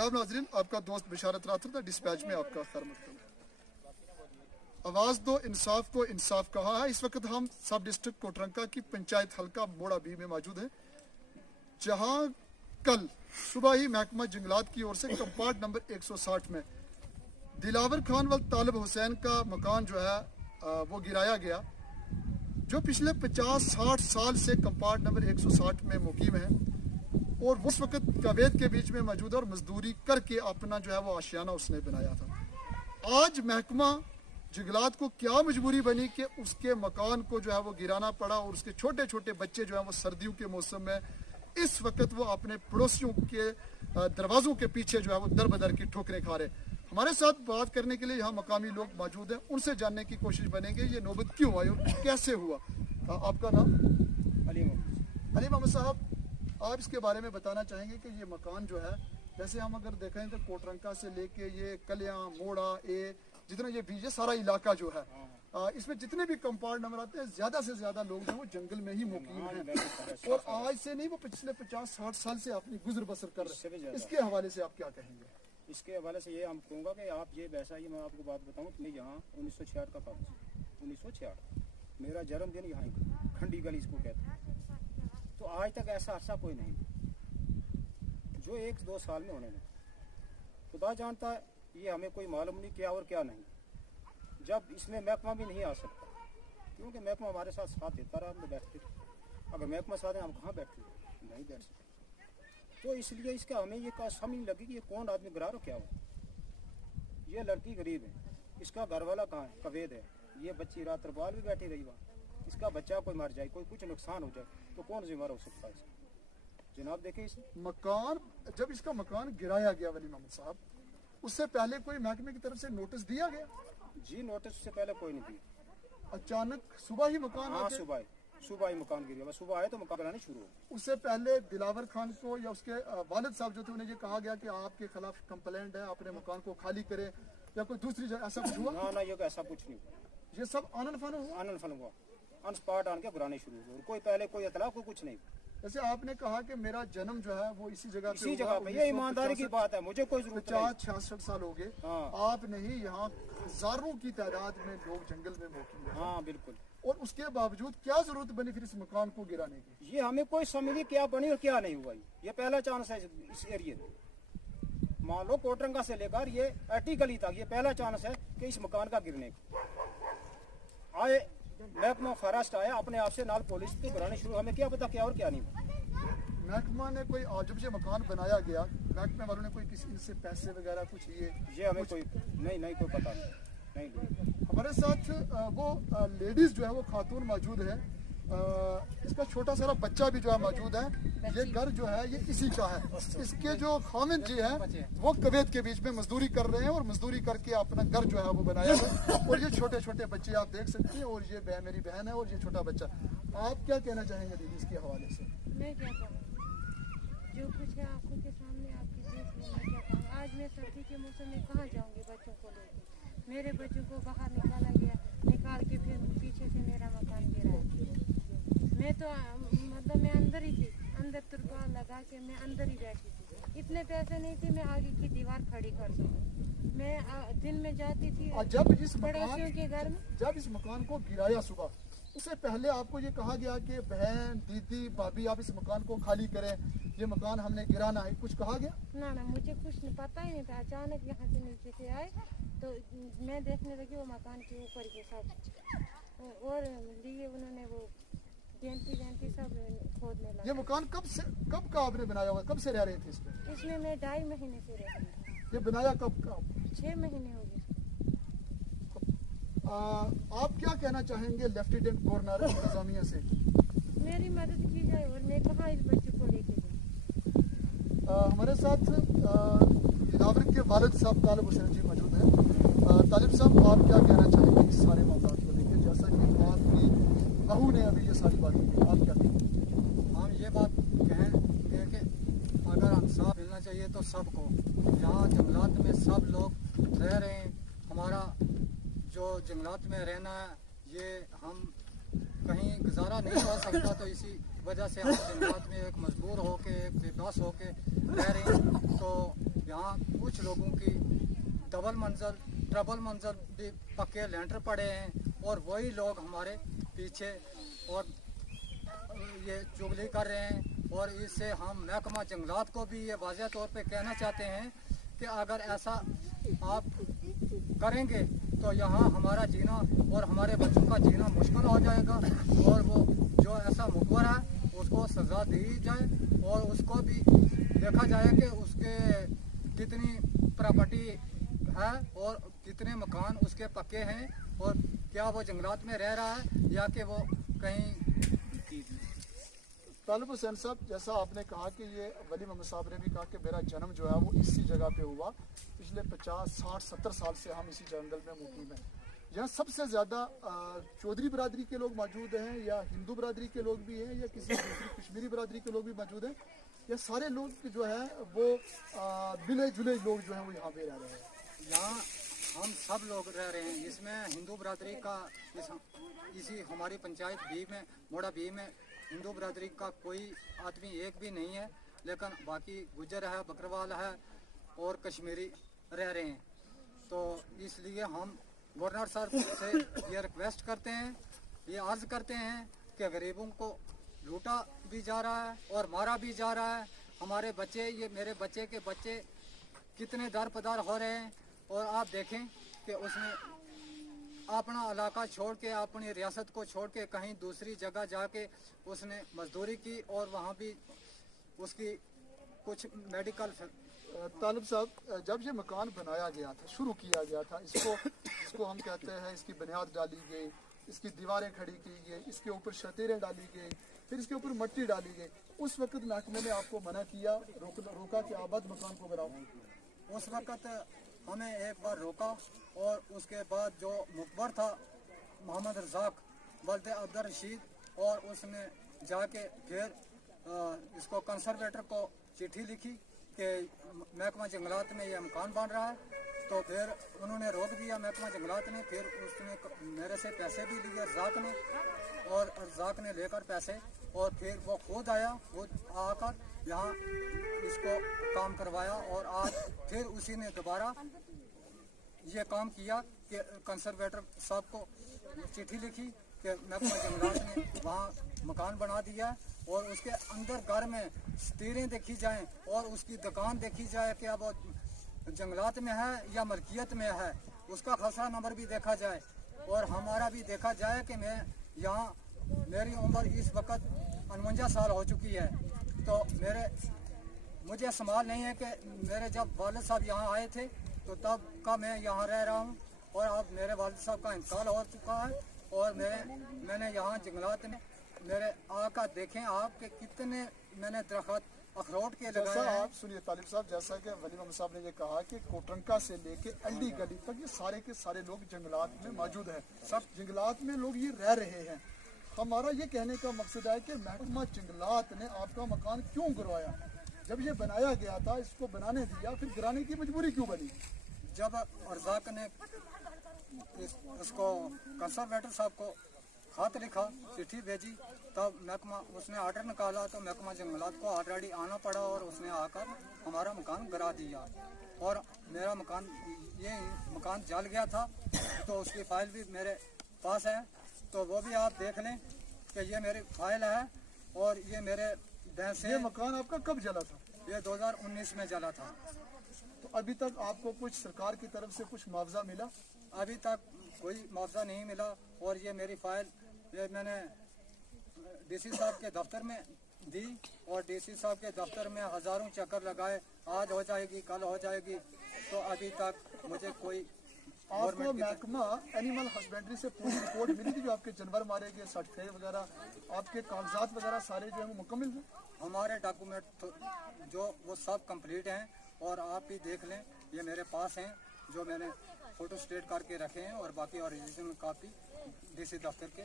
आदाब नाज़रीन, आपका दोस्त बिशारत राथर था डिस्पैच में आपका खैर मकदम। आवाज़ दो इंसाफ को इंसाफ कहा है। इस वक्त हम सब डिस्ट्रिक्ट कोटरंका की पंचायत हल्का मोड़ा बी में मौजूद हैं, जहां कल सुबह ही महकमा जंगलात की ओर से कंपार्ट नंबर 160 में दिलावर खान व तालिब हुसैन का मकान जो है वो गिराया गया, जो पिछले 50-60 साल से कंपार्ट नंबर 160 में मुकीम है और उस वक्त कवैत के बीच में मौजूद और मजदूरी करके अपना जो है वो आशियाना उसने बनाया था। आज महकमा जंगलात को क्या मजबूरी बनी कि उसके मकान को जो है वो गिराना पड़ा और उसके छोटे छोटे बच्चे जो हैं वो सर्दियों के मौसम में इस वक्त वो अपने पड़ोसियों के दरवाज़ों के पीछे जो है वो दर बदर की ठोकरें खा रहे। हमारे साथ बात करने के लिए यहाँ मकामी लोग मौजूद हैं, उनसे जानने की कोशिश बनेंगे ये नौबत क्यों आई और कैसे हुआ। आपका नाम? अली मोहम्मद साहब, आप इसके बारे में बताना चाहेंगे कि ये मकान जो है, जैसे हम अगर देखें तो कोटरंका से लेके ये कलियां मोड़ा जितना ये बीच है सारा इलाका जो है, इसमें जितने भी कंपाउंड नंबर आते हैं ज्यादा से ज्यादा लोग जो वो जंगल में ही मुकीम हैं और आज से नहीं वो पिछले 50-60 साल से अपनी गुजर बसर कर रहे हैं। इसके हवाले से आप क्या कहेंगे? इसके हवाले से ये हम कहूँगा कि आप ये वैसा ही, मैं आपको बात बताऊँ तो मैं यहाँ 1966 का कागज 1966 मेरा जन्मदिन यहाँ ही खंडी गली इसको कहते हैं। तो आज तक ऐसा अरसा कोई नहीं जो 1-2 साल में होने में, खुदा जानता है ये हमें कोई मालूम नहीं क्या और क्या नहीं। जब इसमें महकमा भी नहीं आ सकता क्योंकि महकमा हमारे साथ देता रहा, हम बैठते। अगर महकमा साथ है हम कहाँ बैठते, नहीं बैठ सकते। तो इसलिए इसका हमें ये समझ नहीं लगी कि ये कौन आदमी गिरा रहा क्या हो। ये लड़की गरीब है, इसका घर वाला कहाँ है, कवैत है, ये बच्ची रात तरबाल भी बैठी रही वहाँ, इसका बच्चा कोई मर जाए, कोई कुछ नुकसान हो जाए तो कौन जिम्मेदार हो सकता है? जनाब देखे इसे मकान, जब इसका मकान गिराया गया वली मोहम्मद साहब, उससे पहले कोई महकमे की तरफ से नोटिस दिया गया? जी नोटिस से पहले कोई नहीं दिया। अचानक सुबह ही मकान? हाँ सुबह ही मकान गिर गया। सुबह आए तो मकान बनाने शुरू हो। उससे पहले दिलावर खान को या उसके वालिद साहब जो थे उन्हें ये कहा गया कि आपके खिलाफ कंप्लेंट है, अपने मकान को खाली करें या कोई दूसरी जगह, ऐसा कुछ हुआ? ना ये ऐसा कुछ नहीं हुआ। ये सब आनन फन हुआ, अनस्पॉट आन के गिराने शुरू हुए और कोई पहले कोई इतला कोई कुछ नहीं। जैसे आपने कहा कि मेरा जन्म जो है वो इसी जगह पे, ये ईमानदारी की बात है, मुझे कोई 50-66 साल हो गए। आप नहीं, यहाँ हजारों की तादाद में लोग जंगल में मौजूद हैं। हाँ बिल्कुल। और उसके बावजूद क्या जरूरत बनी फिर इस मकान को गिराने की? ये हमें कोई समझ नहीं क्या बनी और क्या नहीं हुआ। ये पहला चांस है इस एरिया में। मान लो कोटरंगा से लेकर ये एटी गली तक ये पहला चांस है कि इस मकान का गिरने का। आए महकमा फॉरेस्ट आया अपने आप से नाल पुलिस को गिराने शुरू, हमें क्या पता क्या और क्या नहीं। महकमा ने कोई जब ये मकान बनाया गया, महकमे वालों ने कोई किसी से पैसे वगैरह कुछ ये हमें कोई नहीं कोई पता नहीं। हमारे साथ वो लेडीज जो है वो खातून मौजूद है, इसका छोटा सा बच्चा भी जो है मौजूद है। ये घर जो है ये इसी का है। इसके जो खामिद जी है वो कवैत के बीच में मजदूरी कर रहे हैं और मजदूरी करके अपना घर जो है वो बनाया है। और ये छोटे छोटे बच्चे आप देख सकते हैं और ये मेरी बहन है और ये छोटा बच्चा। आप क्या कहना चाहेंगे दीदी इसके हवाले से? मैं क्या कहूँ, जो कुछ है आंखों के सामने आपकी देख लो। मैं क्या कहूँ, आज मैं सर्दी के मौसम में कहाँ जाऊँगी बच्चों को लेकर? मेरे बच्चों को बाहर निकाला गया, निकाल के फिर पीछे से मेरा मकान गिराया। मैं तो मतलब मैं अंदर ही थी, अंदर तुरपाल लगा के मैं अंदर ही बैठी थी। इतने पैसे नहीं थे मैं आगे की दीवार खड़ी कर सकूं। मैं दिन में जाती थी पड़ोसियों के घर में। जब इस मकान को गिराया सुबह, उससे पहले आपको ये कहा गया कि बहन, दीदी, भाभी आप इस मकान को खाली करें, ये मकान हमने गिराना है, कुछ कहा गया? ना मुझे कुछ नहीं पता ही नहीं था। अचानक यहाँ से नीचे से आए तो मैं देखने लगी वो मकान के ऊपर के सब और लिए उन्होंने वो गेंती सब खोदने लगा। ये मकान कब का आपने बनाया हुआ, कब से रह रहे थे इसमें? इसमें मैं 2.5 महीने से रह रही थी। ये बनाया कब का? 6 महीने हो गए। आप क्या कहना चाहेंगे लेफ्टिनेंट गवर्नर इंतजामिया से? मेरी मदद की जाए और मैं कहाँ इस बच्चे को लेके जाऊँ? हमारे साथ दिलावर के वालिद साहब तालिब हुसैन जी मौजूद हैं। तालिब साहब, आप क्या कहना चाहेंगे इस सारे मामला को लेकर, जैसा कि आपकी बहू ने अभी ये सारी बातें की, आप क्या कहेंगे? हम ये बात कहेंगे कि अगर इंसाफ मिलना चाहिए तो सबको। यहाँ जंगलात में सब लोग रह रहे हैं, हमारा जो जंगलात में रहना है ये हम कहीं गुजारा नहीं हो सकता, तो इसी वजह से हम जंगलात में एक मजबूर होके एक बेबस होके रह रहे हैं। तो यहाँ यहाँ कुछ लोगों की डबल मंजिल ट्रबल मंजिल भी पक्के लेंटर पड़े हैं और वही लोग हमारे पीछे और ये चुगली कर रहे हैं। और इससे हम महकमा जंगलात को भी ये वाज़ह तौर पे कहना चाहते हैं कि अगर ऐसा आप करेंगे तो यहाँ हमारा जीना और हमारे बच्चों का जीना मुश्किल हो जाएगा। और वो जो ऐसा मुखबर है उसको सज़ा दी जाए और उसको भी देखा जाए कि उसके कितनी प्रॉपर्टी है और कितने मकान उसके पक्के हैं और क्या वो जंगलात में रह रहा है या कि वो कहीं। तालिब हुसैन साहब, जैसा आपने कहा कि ये वली मोहम्मद साहब ने भी कहा कि मेरा जन्म जो है वो इसी जगह पे हुआ, पिछले 50, 60, 70 साल से हम इसी जंगल में मुकीम हैं। यहाँ सबसे ज़्यादा चौधरी बरादरी के लोग मौजूद हैं या हिंदू बरादरी के लोग भी हैं या किसी दूसरी कश्मीरी बरादरी के लोग भी मौजूद हैं, या सारे लोग जो है वो मिले जुले लोग जो हैं वो यहाँ पे रह रहे हैं? यहाँ हम सब लोग रह रहे हैं। इसमें हिंदू बरादरी का इसी हमारी पंचायत भी में मोड़ा भी में हिंदू बरादरी का कोई आदमी एक भी नहीं है, लेकिन बाकी गुजर है, बकरवाल है और कश्मीरी रह रहे हैं। तो इसलिए हम गवर्नर साहब से ये रिक्वेस्ट करते हैं, ये अर्ज़ करते हैं कि गरीबों को लूटा भी जा रहा है और मारा भी जा रहा है। हमारे बच्चे, ये मेरे बच्चे के बच्चे कितने दर पदार हो रहे हैं। और आप देखें कि उसने अपना इलाका छोड़ के, अपनी रियासत को छोड़ के कहीं दूसरी जगह जाके उसने मजदूरी की और वहाँ भी उसकी कुछ मेडिकल। तालिब साहब, जब ये मकान बनाया गया था, शुरू किया गया था, इसको हम कहते हैं, इसकी बुनियाद डाली गई, इसकी दीवारें खड़ी की गई, इसके ऊपर शतीरें डाली गई, फिर इसके ऊपर मिट्टी डाली गई, उस वक्त महकमे ने आपको मना किया, रोका कि आबाद मकान को बनाओ? उस वक्त हमें एक बार रोका और उसके बाद जो मुखबर था मोहम्मद रज़ाक वल्द अब्दुल रशीद, और उसने जाके फिर इसको कंसर्वेटर को चिट्ठी लिखी कि महकमा जंगलात में यह मकान बन रहा है। तो फिर उन्होंने रोक दिया महकमा जंगलात ने। फिर उसने मेरे से पैसे भी लिए रज़ाक ने, और रज़ाक ने लेकर पैसे, और फिर वो खुद आया, खुद आकर यहाँ इसको काम करवाया। और आज फिर उसी ने दोबारा ये काम किया कि कंसर्वेटर साहब को चिट्ठी लिखी कि महकमा जंगलात ने वहाँ मकान बना दिया और उसके अंदर घर में स्टीरें देखी जाएं और उसकी दुकान देखी जाए कि अब जंगलात में है या मलकियत में है, उसका खसरा नंबर भी देखा जाए और हमारा भी देखा जाए कि मैं यहाँ, मेरी उम्र इस वक्त 49 साल हो चुकी है। तो मुझे संभाल नहीं है कि मेरे जब वालिद साहब यहाँ आए थे तो तब का मैं यहाँ रह रहा हूँ, और अब मेरे वालिद साहब का इंतकाल हो चुका है। और मैंने यहाँ जंगलात में मेरे आका देखें आप के कितने मैंने दरख्त अखरोट के लगाए हैं। आप सुनिए तालिब साहब, जैसा कि वली मोहम्मद साहब ने ये कहा कि कोटरंका से लेके अल्डी गली तक ये सारे के सारे लोग जंगलात में मौजूद हैं, सब जंगलात में लोग ये रह रहे हैं। हमारा ये कहने का मकसद है कि महकमा जंगलात ने आपका मकान क्यों गिरवाया? जब ये बनाया गया था, इसको बनाने दिया, फिर गिराने की मजबूरी क्यों बनी? जब रज़ाक ने इसको कंसर्वेटर साहब को खत लिखा, चिट्ठी भेजी, तब महकमा उसने आर्डर निकाला तो महकमा जंगलात को ऑलरेडी आना पड़ा और उसने आकर हमारा मकान गिरा दिया। और मेरा मकान जल गया था तो उसकी फाइल भी मेरे पास है, तो वो भी आप देख लें कि ये मेरी फाइल है। और ये मेरे भैंस ये मकान आपका कब जला था? ये 2019 में जला था। तो अभी तक आपको कुछ सरकार की तरफ से कुछ मुआवजा मिला? अभी तक कोई मुआवजा नहीं मिला। और ये मेरी फाइल ये मैंने डीसी साहब के दफ्तर में दी और डीसी साहब के दफ्तर में हज़ारों चक्कर लगाए, आज हो जाएगी, कल हो जाएगी, तो अभी तक मुझे कोई। आपको महकमा एनिमल हस्बेंड्री से पूरी रिपोर्ट मिली थी जो आपके जानवर मारे गए, सर्टिफिकेट वगैरह, आपके कागजात वगैरह सारे जो है वो मुकम्मल हैं? हमारे डॉक्यूमेंट जो वो सब कंप्लीट हैं और आप भी देख लें, ये मेरे पास हैं जो मैंने फोटो स्टेट करके रखे हैं, और बाकी ओरिजिनल कापी डीसी दफ्तर के।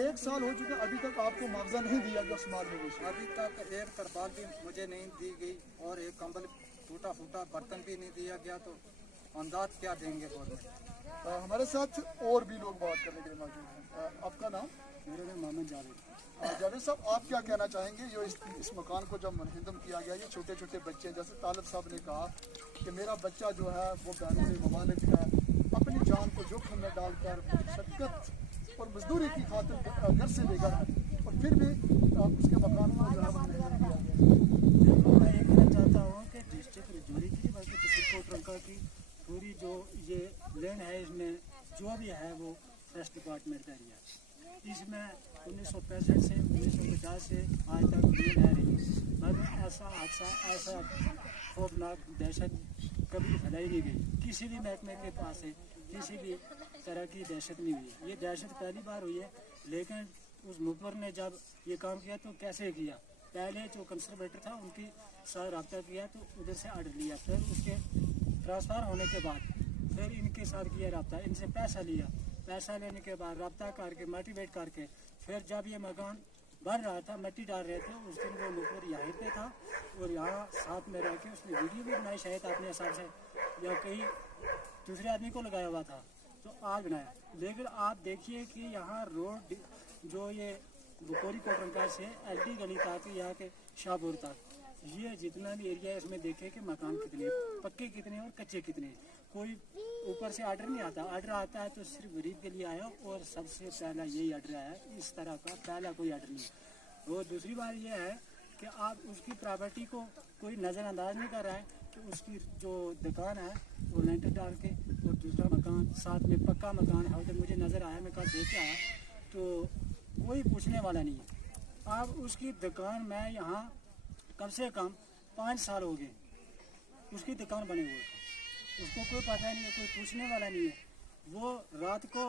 1 साल हो चुका, अभी तक आपको मुआवजा नहीं दिया गया समाज में? अभी तक एक तरपाल भी मुझे नहीं दी गई और एक कंबल टूटा फूटा बर्तन भी नहीं दिया गया, तो अंदाज क्या देंगे गवर्नमेंट? हमारे साथ और भी लोग बात करने के लिए मौजूद हैं। आपका नाम? मेरा नाम मोहम्मद जावेद। जावेद साहब, आप क्या कहना चाहेंगे जो इस मकान को जब मुनहदम किया गया, ये छोटे छोटे बच्चे, जैसे तालिब साहब ने कहा कि मेरा बच्चा जो है वो बैरून ममालिक है, अपनी जान को जोखिम में डालकर शक्कत और मजदूरी की खातिर घर से बेघर है और फिर भी उसके मकान को जो है वो मुनहदम किया गया। मैं ये कहना चाहता हूँ कि डिस्ट्रिक्ट रजौरी की बल्कि डिस्ट्रिक्ट कोटरंका की पूरी जो ये लैंड है, इसमें जो भी है वो ट्रस्ट डिपार्टमेंट का एरिया है। इसमें 1965 से 1950 से आज तक ये रह रही है, मगर ऐसा हादसा, ऐसा खौफनाक दहशत कभी फैलाई नहीं गई। किसी भी महकमे के पास से किसी भी तरह की दहशत नहीं हुई। ये दहशत पहली बार हुई है, लेकिन उस मुखबर ने जब ये काम किया तो कैसे किया, पहले जो कंसर्वेटर था उनकी साथ रब्ता किया तो उधर से ऑर्डर लिया, फिर उसके ट्रांसफ़र होने के बाद फिर इनके साथ किया रब्ता, इनसे पैसा लिया, पैसा लेने के बाद रब्ता करके मोटिवेट करके फिर जब ये मकान बन रहा था, मिट्टी डाल रहे थे, उस दिन वो मुखबर यहीं पे था और यहाँ साथ में रह के उसने वीडियो भी बनाई, शायद अपने हिसाब से या कहीं दूसरे आदमी को लगाया हुआ था तो आज बनाया। लेकिन आप देखिए कि यहाँ रोड जो ये बुकोरी कोटरंका से एलडी गली तक, यहाँ के शाहपुर तक, ये जितना भी एरिया है इसमें देखे कि मकान कितने पक्के कितने और कच्चे कितने। कोई ऊपर से आर्डर नहीं आता, आर्डर आता है तो सिर्फ गरीब के लिए आया और सबसे पहला यही आर्डर आया, इस तरह का पहला कोई आर्डर नहीं। और दूसरी बात यह है कि आप उसकी प्रॉपर्टी को कोई नज़रअंदाज नहीं कर रहा है कि उसकी जो दुकान है वो लेंटर डाल के और दूसरा मकान साथ में पक्का मकान है, उधर मुझे नज़र आया, मैं कल देख के आया तो कोई पूछने वाला नहीं है। अब उसकी दुकान में यहाँ कम से कम 5 साल हो गए उसकी दुकान बने हुए, उसको कोई पता नहीं है, कोई पूछने वाला नहीं है। वो रात को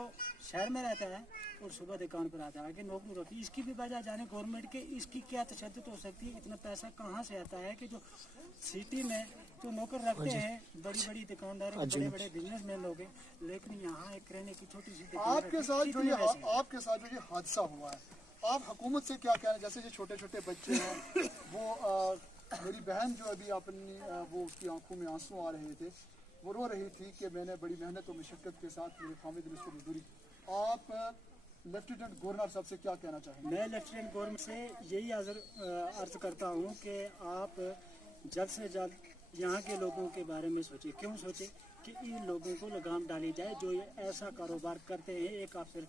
शहर में रहता है और सुबह दुकान पर आता है कि नौकरी रोकी। इसकी भी वजह जाने गवर्नमेंट के, इसकी क्या तशद्दुद हो सकती है, इतना पैसा कहाँ से आता है कि जो सिटी में तो नौकर रखते हैं, बड़ी बड़ी दुकानदार, बड़े बड़े बिजनेसमैन लोग हैं, लेकिन यहाँ एक रहने की छोटी सी दुकान आपके साथ जो ये हादसा हुआ है, आप हुकूमत से क्या कहना, जैसे ये छोटे छोटे बच्चे हैं, वो मेरी बहन जो अभी अपनी वो उसकी आंखों में आंसू आ रहे थे, वो रो रही थी कि मैंने बड़ी मेहनत और मशक्क़त के साथ मेरे खामिद ने इसको मजदूरी। आप लेफ्टिनेंट गवर्नर साहब से क्या कहना चाहेंगे? मैं लेफ्टिनेंट गवर्नर से यही अर्ज करता हूँ कि आप जल्द से जल्द यहाँ के लोगों के बारे में सोचें। क्यों सोचें कि इन लोगों को लगाम डाली जाए जो ये ऐसा कारोबार करते हैं। एक अफसर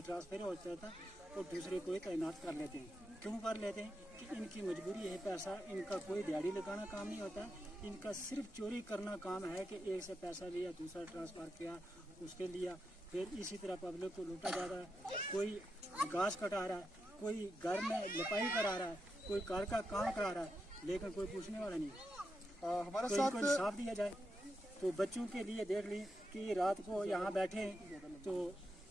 ट्रांसफर होता था और दूसरे को तैनात कर लेते हैं। क्यों कर लेते हैं कि इनकी मजबूरी है, पैसा, इनका कोई दिहाड़ी लगाना काम नहीं होता, इनका सिर्फ चोरी करना काम है कि एक से पैसा लिया, दूसरा ट्रांसफ़र किया, उसके लिया, फिर इसी तरह पब्लिक को लूटा जा रहा है। कोई घास कटा रहा है, कोई घर में लिपाई करा रहा है, कोई कार का काम करा रहा है, लेकिन कोई पूछने वाला नहीं है। हमारे कोई साथ को इंसाफ दिया जाए। तो बच्चों के लिए देख ली कि रात को यहाँ बैठे तो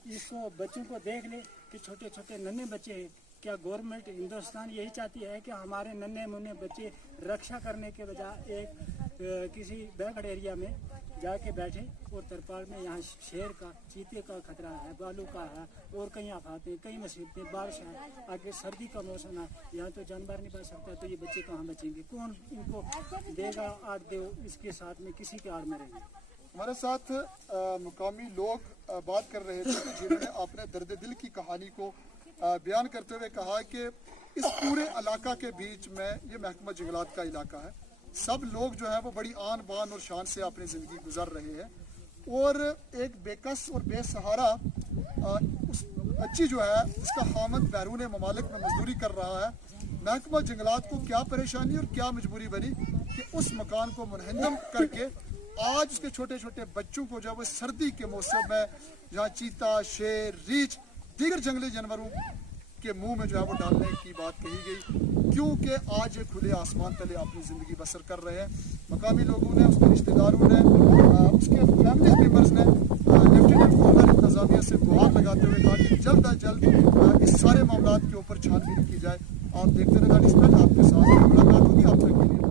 इसको बच्चों को देख ले कि छोटे छोटे नन्हे बच्चे हैं। क्या गवर्नमेंट हिंदुस्तान यही चाहती है कि हमारे नन्हे मुन्ने बच्चे रक्षा करने के बजाय एक किसी बैकवर्ड एरिया में जाके बैठे और तरपाल में यहाँ शेर का, चीते का खतरा है, बालू का है और कई आफातें, कई मुसीबतें, बारिश है, आगे सर्दी का मौसम है, यहाँ तो जानवर नहीं बच सकता, तो ये बच्चे कहाँ बचेंगे? कौन इनको देगा आड़ दे, इसके साथ में किसी के आड़ में रहेंगे। हमारे साथ मुकामी लोग बात कर रहे थे जिन्होंने अपने दर्द दिल की कहानी को बयान करते हुए कहा कि इस पूरे इलाका के बीच में ये महकमा जंगलात का इलाका है। सब लोग जो है वो बड़ी आन बान और शान से अपनी ज़िंदगी गुजार रहे हैं और एक बेकस और बेसहारा उस बच्ची जो है उसका खामद बैरून ममालिक में मजदूरी कर रहा है। महकमा जंगलात को क्या परेशानी और क्या मजबूरी बनी कि उस मकान को मुनहदम करके आज उसके छोटे छोटे बच्चों को जब सर्दी के मौसम में जहाँ चीता, शेर, रीछ, दीगर जंगली जानवरों के मुंह में जो है वो डालने की बात कही गई, क्योंकि आज ये खुले आसमान तले अपनी ज़िंदगी बसर कर रहे हैं। मकामी लोगों ने, उसके रिश्तेदारों ने, उसके फैमिली मेम्बर्स ने लेफ्टिनेंट गवर्नर इंतजामिया से गुहार लगाते हुए कहा कि जल्द अज जल्द इस सारे मामलों के ऊपर छानबीन की जाए। आप देखते रहे, आपके साथ मुलाकात होगी। आप तक के लिए